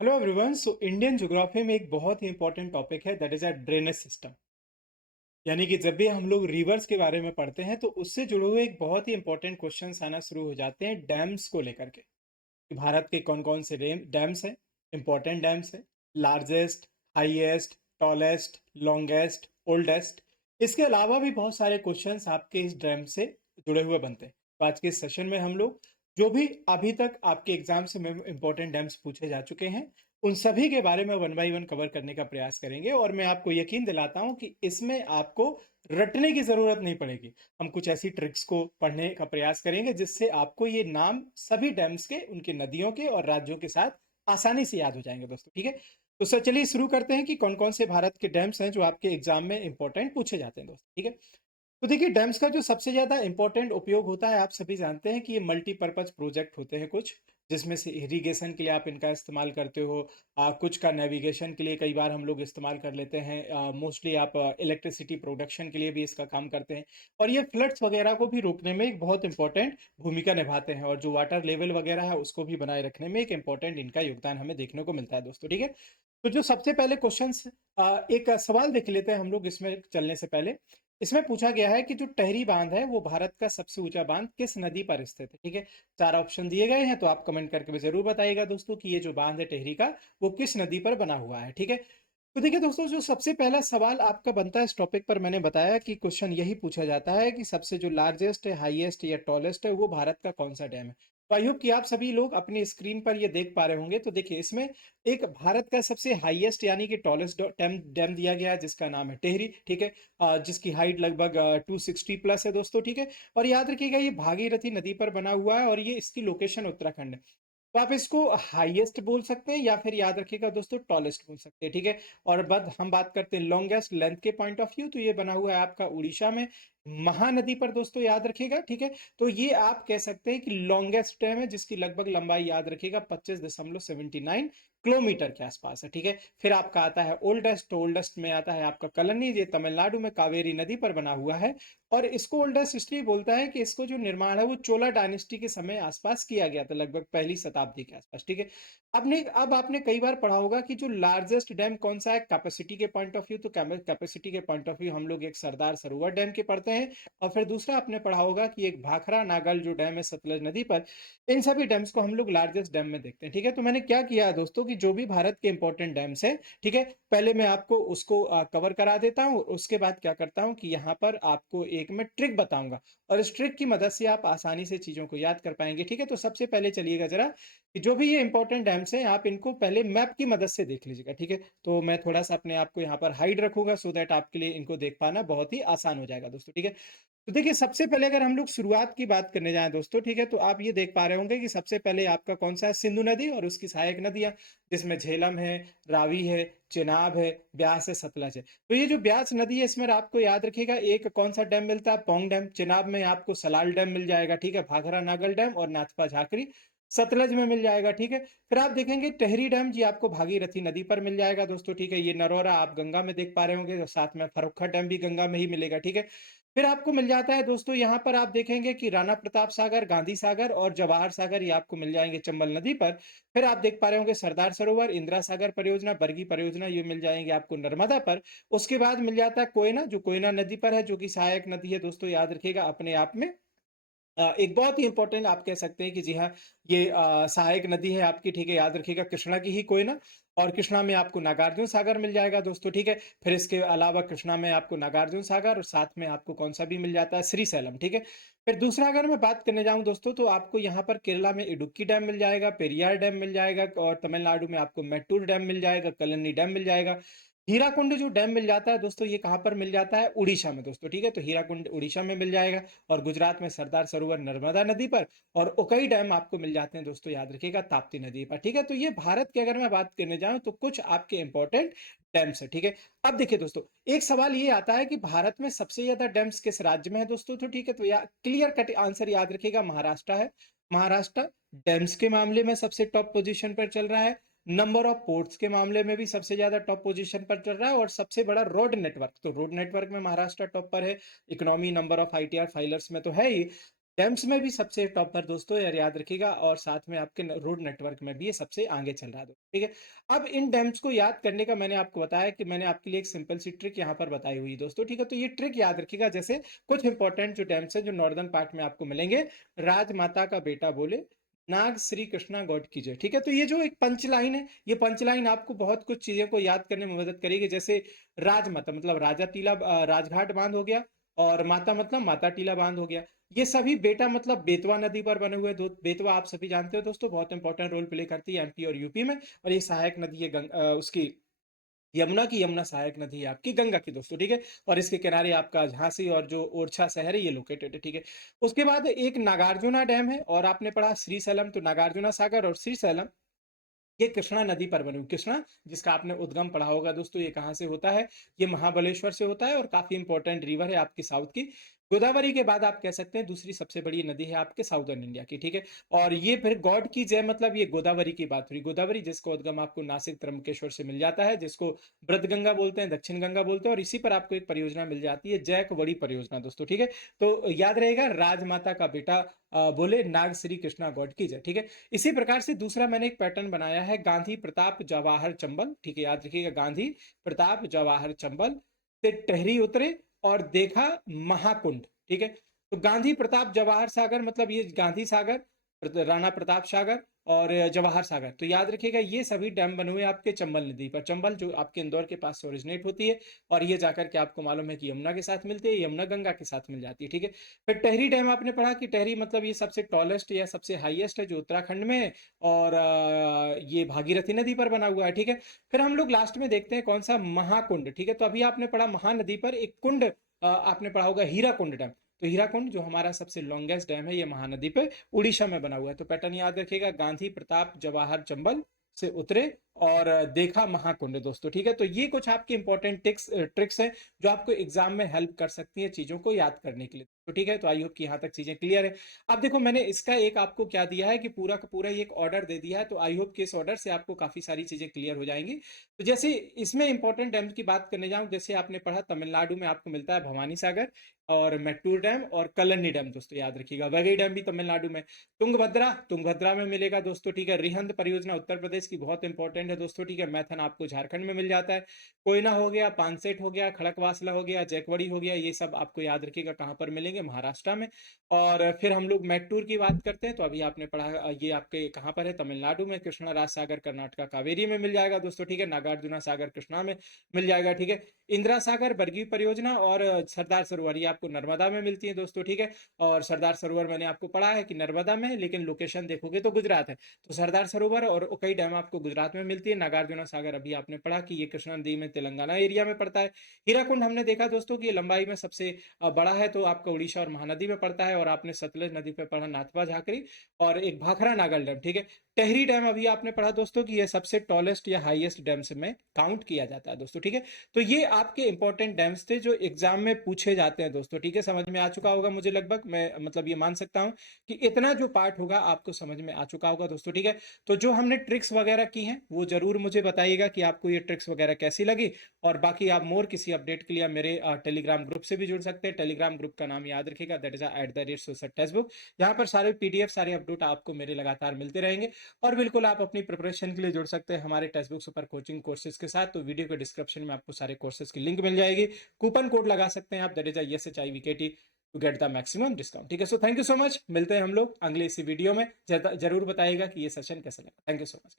Hello everyone. So Indian geography में एक बहुत ही इंपॉर्टेंट टॉपिक है that is a drainage system. यानी कि जब भी हम लोग रिवर्स के बारे में पढ़ते हैं तो उससे जुड़े हुए एक बहुत ही इंपॉर्टेंट क्वेश्चंस आना शुरू हो जाते हैं डैम्स को लेकर के कि भारत के कौन कौन से डैम्स हैं, इंपॉर्टेंट डैम्स हैं, largest, highest, tallest, longest, oldest. इसके अलावा भी बहुत सारे क्वेश्चंस आपके इस डैम से जुड़े हुए बनते हैं। तो आज के इस सेशन में हम लोग जो भी अभी तक आपके एग्जाम से इंपॉर्टेंट डैम्स पूछे जा चुके हैं उन सभी के बारे में वन बाय वन कवर करने का प्रयास करेंगे और मैं आपको यकीन दिलाता हूं कि इसमें आपको रटने की जरूरत नहीं पड़ेगी। हम कुछ ऐसी ट्रिक्स को पढ़ने का प्रयास करेंगे जिससे आपको ये नाम सभी डैम्स के, उनकी नदियों के और राज्यों के साथ आसानी से याद हो जाएंगे दोस्तों। ठीक है, तो सर चलिए शुरू करते हैं कि कौन कौन से भारत के डैम्स हैं जो आपके एग्जाम में इंपॉर्टेंट पूछे जाते हैं दोस्तों। ठीक है, तो देखिए डैम्स का जो सबसे ज्यादा इंपॉर्टेंट उपयोग होता है, आप सभी जानते हैं कि ये मल्टीपर्पज प्रोजेक्ट होते हैं कुछ, जिसमें से इरिगेशन के लिए आप इनका इस्तेमाल करते हो। कुछ का नेविगेशन के लिए कई बार हम लोग इस्तेमाल कर लेते हैं। मोस्टली आप इलेक्ट्रिसिटी प्रोडक्शन के लिए भी इसका काम करते हैं। और ये फ्लड्स वगैरह को भी रोकने में एक बहुत इंपॉर्टेंट भूमिका निभाते हैं और जो वाटर लेवल वगैरह है उसको भी बनाए रखने में एक इंपॉर्टेंट इनका योगदान हमें देखने को मिलता है दोस्तों। ठीक है, तो जो सबसे पहले क्वेश्चन, एक सवाल देख लेते हैं हम लोग इसमें चलने से पहले। इसमें पूछा गया है कि जो टहरी बांध है वो भारत का सबसे ऊंचा बांध किस नदी पर स्थित है। ठीक है, चार ऑप्शन दिए गए हैं तो आप कमेंट करके भी जरूर बताइएगा दोस्तों कि ये जो बांध है टहरी का वो किस नदी पर बना हुआ है। ठीक है, तो देखिए दोस्तों, जो सबसे पहला सवाल आपका बनता है इस टॉपिक पर, मैंने बताया कि क्वेश्चन यही पूछा जाता है कि सबसे जो लार्जेस्ट है, हाईएस्ट या टॉलेस्ट है वो भारत का कौन सा डैम है। तो आई होप कि आप सभी लोग अपनी स्क्रीन पर ये देख पा रहे होंगे। तो देखिए इसमें एक भारत का सबसे हाईएस्ट यानी कि टॉलेस्ट डैम डैम दिया गया है जिसका नाम है टेहरी। ठीक है, जिसकी हाइट लगभग 260 प्लस है दोस्तों। ठीक है, और याद रखिएगा ये भागीरथी नदी पर बना हुआ है और ये इसकी लोकेशन उत्तराखंड है। तो आप इसको हाईएस्ट बोल सकते हैं या फिर याद रखिएगा दोस्तों टॉलेस्ट बोल सकते हैं। ठीक है, और बाद हम बात करते हैं लॉन्गेस्ट लेंथ के पॉइंट ऑफ व्यू, तो ये बना हुआ है आपका उड़ीसा में महानदी पर दोस्तों, याद रखिएगा। ठीक है, तो ये आप कह सकते हैं कि लॉन्गेस्ट डैम है जिसकी लगभग लंबाई याद रखिएगा 25.79 किलोमीटर के आसपास है। ठीक है, फिर आपका आता है ओल्डेस्ट। तो ओल्डेस्ट में आता है आपका कलनी, ये तमिलनाडु में कावेरी नदी पर बना हुआ है। और इसको ओल्डेस्ट इसलिए बोलता है कि इसको जो निर्माण है वो चोला डायनेस्टी के समय आसपास किया गया था, लगभग पहली शताब्दी के आसपास। ठीक है, अब आपने कई बार पढ़ा होगा कि जो लार्जेस्ट डैम कौन सा है कैपेसिटी के पॉइंट ऑफ व्यू। तो कैपेसिटी के पॉइंट ऑफ व्यू हम लोग एक सरदार सरोवर डैम के पढ़ते हैं। और फिर दूसरा आपने पढ़ा होगा कि एक भाखड़ा नागल जो डैम है सतलज नदी पर। इन सभी डैम्स को हम लोग लार्जेस्ट डैम में देखते हैं। ठीक है, तो मैंने क्या किया है दोस्तों कि जो भी भारत के इंपॉर्टेंट डैम्स है, ठीक है, पहले मैं आपको उसको कवर करा देता हूँ। उसके बाद क्या करता हूँ कि यहाँ पर आपको एक मैं ट्रिक बताऊंगा और इस ट्रिक की मदद से आप आसानी से चीजों को याद कर पाएंगे। ठीक है, तो सबसे पहले चलिएगा जरा कि जो भी ये इंपॉर्टेंट डैम्स हैं आप इनको पहले मैप की मदद से देख लीजिएगा। ठीक है, तो मैं थोड़ा सा अपने आप को यहाँ पर हाइड रखूंगा सो दैट आपके लिए इनको देख पाना बहुत ही आसान हो जाएगा दोस्तों। ठीक है, तो देखिए सबसे पहले अगर हम लोग शुरुआत की बात करने जाएं दोस्तों, ठीक है, तो आप ये देख पा रहे होंगे कि सबसे पहले आपका कौन सा है, सिंधु नदी और उसकी सहायक नदियां, जिसमें झेलम है, रावी है, चेनाब है, ब्यास है, सतलज है। तो ये जो ब्यास नदी है इसमें आपको याद रखिएगा एक कौन सा डैम मिलता है, पौंग डैम। चेनाब में आपको सलाल डैम मिल जाएगा। ठीक है, भाखरा नागल डैम और नाथपा झाकरी सतलज में मिल जाएगा। ठीक है, फिर आप देखेंगे टहरी डैम जी आपको भागीरथी नदी पर मिल जाएगा दोस्तों। ठीक है, ये नरौरा आप गंगा में देख पा रहे होंगे और साथ में फरुखा डैम भी गंगा में ही मिलेगा। ठीक है, फिर आपको मिल जाता है दोस्तों यहाँ पर आप देखेंगे कि राणा प्रताप सागर, गांधी सागर और जवाहर सागर ये आपको मिल जाएंगे चंबल नदी पर। फिर आप देख पा रहे होंगे सरदार सरोवर, इंदिरा सागर परियोजना, बरगी परियोजना ये मिल जाएंगे आपको नर्मदा पर। उसके बाद मिल जाता है कोयना, जो कोयना नदी पर है, जो कि सहायक नदी है दोस्तों, याद रखिएगा अपने आप में एक बहुत ही इंपॉर्टेंट आप कह सकते हैं कि जी हाँ ये सहायक नदी है आपकी। ठीक है, याद रखिएगा कृष्णा की ही कोयना। और कृष्णा में आपको नागार्जुन सागर मिल जाएगा दोस्तों। ठीक है, फिर इसके अलावा कृष्णा में आपको नागार्जुन सागर और साथ में आपको कौन सा भी मिल जाता है, श्री सैलम। ठीक है, फिर दूसरा अगर मैं बात करने जाऊं दोस्तों तो आपको यहाँ पर केरला में इडुक्की डैम मिल जाएगा, पेरियार डैम मिल जाएगा और तमिलनाडु में आपको मेट्टूर डैम मिल जाएगा, कलन्नी डैम मिल जाएगा। हीराकुंड जो डैम मिल जाता है दोस्तों ये कहाँ पर मिल जाता है, उड़ीसा में दोस्तों। ठीक है, तो हीराकुंड उड़ीसा में मिल जाएगा। और गुजरात में सरदार सरोवर नर्मदा नदी पर। और उकई डैम आपको मिल जाते हैं दोस्तों, याद रखिएगा ताप्ती नदी पर। ठीक है, तो ये भारत की अगर मैं बात करने जाऊं तो कुछ आपके इंपॉर्टेंट डैम्स है। ठीक है, अब देखिए दोस्तों, एक सवाल ये आता है कि भारत में सबसे ज्यादा डैम्स किस राज्य में है दोस्तों। तो ठीक है, तो क्लियर कट आंसर याद रखिएगा महाराष्ट्र है। महाराष्ट्र डैम्स के मामले में सबसे टॉप पोजीशन पर चल रहा है। नंबर ऑफ पोर्ट्स के मामले में भी सबसे ज्यादा टॉप पोजीशन पर चल रहा है और सबसे बड़ा रोड नेटवर्क, तो रोड नेटवर्क में महाराष्ट्र टॉप पर है। Economy, number of ITR filers में तो है ही। डैम्स में भी सबसे टॉप पर दोस्तों यार याद रखिएगा, और साथ में आपके रोड नेटवर्क में भी ये सबसे आगे चल रहा है दोस्तों, ठीक है। अब इन डैम्स को याद करने का मैंने आपको बताया कि मैंने आपके लिए एक सिंपल सी ट्रिक यहाँ पर बताई हुई है दोस्तों, ठीक है। तो ये ट्रिक याद रखिएगा, जैसे कुछ इंपॉर्टेंट जो डैम्स है जो नॉर्दर्न पार्ट में आपको मिलेंगे। राजमाता का बेटा बोले, नाग श्री कृष्णा गॉड की जय, ठीक है। तो ये जो एक पंच लाइन है, ये पंच लाइन आपको बहुत कुछ चीजें को याद करने में मदद करेगी। जैसे राजमाता मतलब राजा टीला राजघाट बांध हो गया, और माता मतलब माता टीला बांध हो गया। ये सभी बेटा मतलब बेतवा नदी पर बने हुए दो। बेतवा आप सभी जानते हो दोस्तों, बहुत इंपॉर्टेंट रोल प्ले करती है एमपी और यूपी में। और ये सहायक नदी है उसकी यमुना की, यमुना सहायक नदी है आपकी गंगा की दोस्तों, ठीक है। और इसके किनारे आपका झांसी और जो ओरछा शहर है ये लोकेटेड है, ठीक है। उसके बाद एक नागार्जुना डैम है, और आपने पढ़ा श्रीशैलम, तो नागार्जुना सागर और श्रीशैलम ये कृष्णा नदी पर बनी हुई। कृष्णा जिसका आपने उद्गम पढ़ा होगा दोस्तों, ये कहाँ से होता है? ये महाबलेश्वर से होता है, और काफी इंपॉर्टेंट रिवर है आपकी साउथ की। गोदावरी के बाद आप कह सकते हैं दूसरी सबसे बड़ी नदी है आपके साउदर्न इंडिया की, ठीक है। और ये फिर गॉड की जय मतलब ये गोदावरी की बात हुई। गोदावरी जिसका उद्गम आपको नासिक त्र्यंबकेश्वर से मिल जाता है, जिसको ब्रत गंगा बोलते हैं, दक्षिण गंगा बोलते हैं, और इसी पर आपको एक परियोजना मिल जाती है, जैकवड़ी परियोजना दोस्तों, ठीक है। तो याद रहेगा, राजमाता का बेटा बोले, नाग श्री कृष्णा गॉड की जय, ठीक है। इसी प्रकार से दूसरा मैंने एक पैटर्न बनाया है, गांधी प्रताप जवाहर चंबल, ठीक है, याद रखिएगा, गांधी प्रताप जवाहर चंबल से टहरी उतरे और देखा महाकुंड, ठीक है। तो गांधी प्रताप जवाहर सागर मतलब ये गांधी सागर, राणा प्रताप सागर और जवाहर सागर, तो याद रखिएगा ये सभी डैम बने हुए आपके चंबल नदी पर। चंबल जो आपके इंदौर के पास से ओरिजिनेट होती है, और ये जाकर के आपको मालूम है कि यमुना के साथ मिलती है, यमुना गंगा के साथ मिल जाती है, ठीक है। फिर टेहरी डैम आपने पढ़ा कि टेहरी मतलब ये सबसे टॉलेस्ट या सबसे हाईएस्ट है जो उत्तराखंड में है, और ये भागीरथी नदी पर बना हुआ है, ठीक है। फिर हम लोग लास्ट में देखते हैं कौन सा, महाकुंड, ठीक है। तो अभी आपने पढ़ा महानदी पर एक कुंड, आपने पढ़ा होगा हीराकुंड डैम। तो हीराकुंड जो हमारा सबसे लॉन्गेस्ट डैम है, ये महानदी पे उड़ीसा में बना हुआ है। तो पैटर्न याद रखिएगा, गांधी प्रताप जवाहर चंबल से उतरे और देखा महाकुंड दोस्तों, ठीक है। तो ये कुछ आपकी इंपॉर्टेंट ट्रिक्स है जो आपको एग्जाम में हेल्प कर सकती है चीजों को याद करने के लिए, तो ठीक है। तो आई होप कि यहाँ तक चीजें क्लियर है। अब देखो मैंने इसका एक आपको क्या दिया है कि पूरा का पूरा एक ऑर्डर दे दिया है, तो आई होप कि इस ऑर्डर से आपको काफी सारी चीजें क्लियर हो जाएंगी। तो जैसे इसमें इंपॉर्टेंट डैम की बात करने जाऊं, जैसे आपने पढ़ा तमिलनाडु में आपको मिलता है भवानी सागर और मेट्टूर डैम और कलन्नी डैम दोस्तों, याद रखिएगा। वैगई डैम भी तमिलनाडु में। तुंगभद्रा तुंगभद्रा में मिलेगा दोस्तों, ठीक है। रिहंद परियोजना उत्तर प्रदेश की बहुत इंपॉर्टेंट है दोस्तों, ठीक है। मैथन आपको झारखंड में मिल जाता है। कोयना हो गया, पानसेट हो गया, खड़कवासला हो गया, जैकवड़ी हो गया, ये सब आपको याद रखिएगा कहाँ पर मिलेंगे, महाराष्ट्र में। और फिर हम लोग मैट्टूर की बात करते हैं, तो अभी आपने पढ़ा ये आपके कहाँ पर है, तमिलनाडु में। कृष्णा राज सागर कर्नाटका कावेरी में मिल जाएगा दोस्तों, ठीक है। नागार्जुना सागर कृष्णा में मिल जाएगा, ठीक है। इंदिरा सागर बरगी परियोजना और सरदार सरोवर ये आपको नर्मदा में मिलती है दोस्तों, ठीक है। और सरदार सरोवर मैंने आपको पढ़ा है कि नर्मदा में है, लेकिन लोकेशन देखोगे तो गुजरात है। तो सरदार सरोवर और कई डैम आपको गुजरात में मिलती है। नागार्जुना सागर अभी आपने पढ़ा कि ये कृष्णा नदी में तेलंगाना एरिया में पड़ता है। हीराकुंड हमने देखा दोस्तों कि ये लंबाई में सबसे बड़ा है, तो आपका उड़ीसा और महानदी में पड़ता है। और आपने सतलज नदी पे पढ़ा नाथपा झाकरी और एक भाखरा नागल डैम, ठीक है। टेहरी डैम अभी आपने पढ़ा दोस्तों कि ये सबसे टॉलेस्ट या हाईएस्ट डैम्स में काउंट किया जाता है दोस्तों, ठीक है। तो ये आपके इंपॉर्टेंट डैम्स थे जो एग्जाम में पूछे जाते हैं दोस्तों, ठीक है। समझ में आ चुका होगा मुझे, लगभग मैं मतलब ये मान सकता हूं कि इतना जो पार्ट होगा आपको समझ में आ चुका होगा दोस्तों, ठीक है। तो जो हमने ट्रिक्स वगैरह की हैं वो जरूर मुझे बताइएगा कि आपको ये ट्रिक्स वगैरह कैसी लगी। और बाकी आप मोर किसी अपडेट के लिए मेरे टेलीग्राम ग्रुप से भी जुड़ सकते हैं। टेलीग्राम ग्रुप का नाम याद रखिएगा, दैट इज @SOSATextbook। यहाँ पर सारे पीडीएफ सारे अपडेट आपको मेरे लगातार मिलते रहेंगे। और बिल्कुल आप अपनी प्रिपरेशन के लिए जुड़ सकते हैं हमारे text book super coaching courses के साथ। तो वीडियो के डिस्क्रिप्शन में आपको सारे कोर्सेज की लिंक मिल जाएगी। कूपन कोड लगा सकते हैं आप, that is SHIVKT to get the maximum discount, ठीक है। So thank you so much, मिलते हैं हम लोग अगले इसी वीडियो में। जरूर बताइएगा कि ये सेशन कैसा लगा। Thank you so much.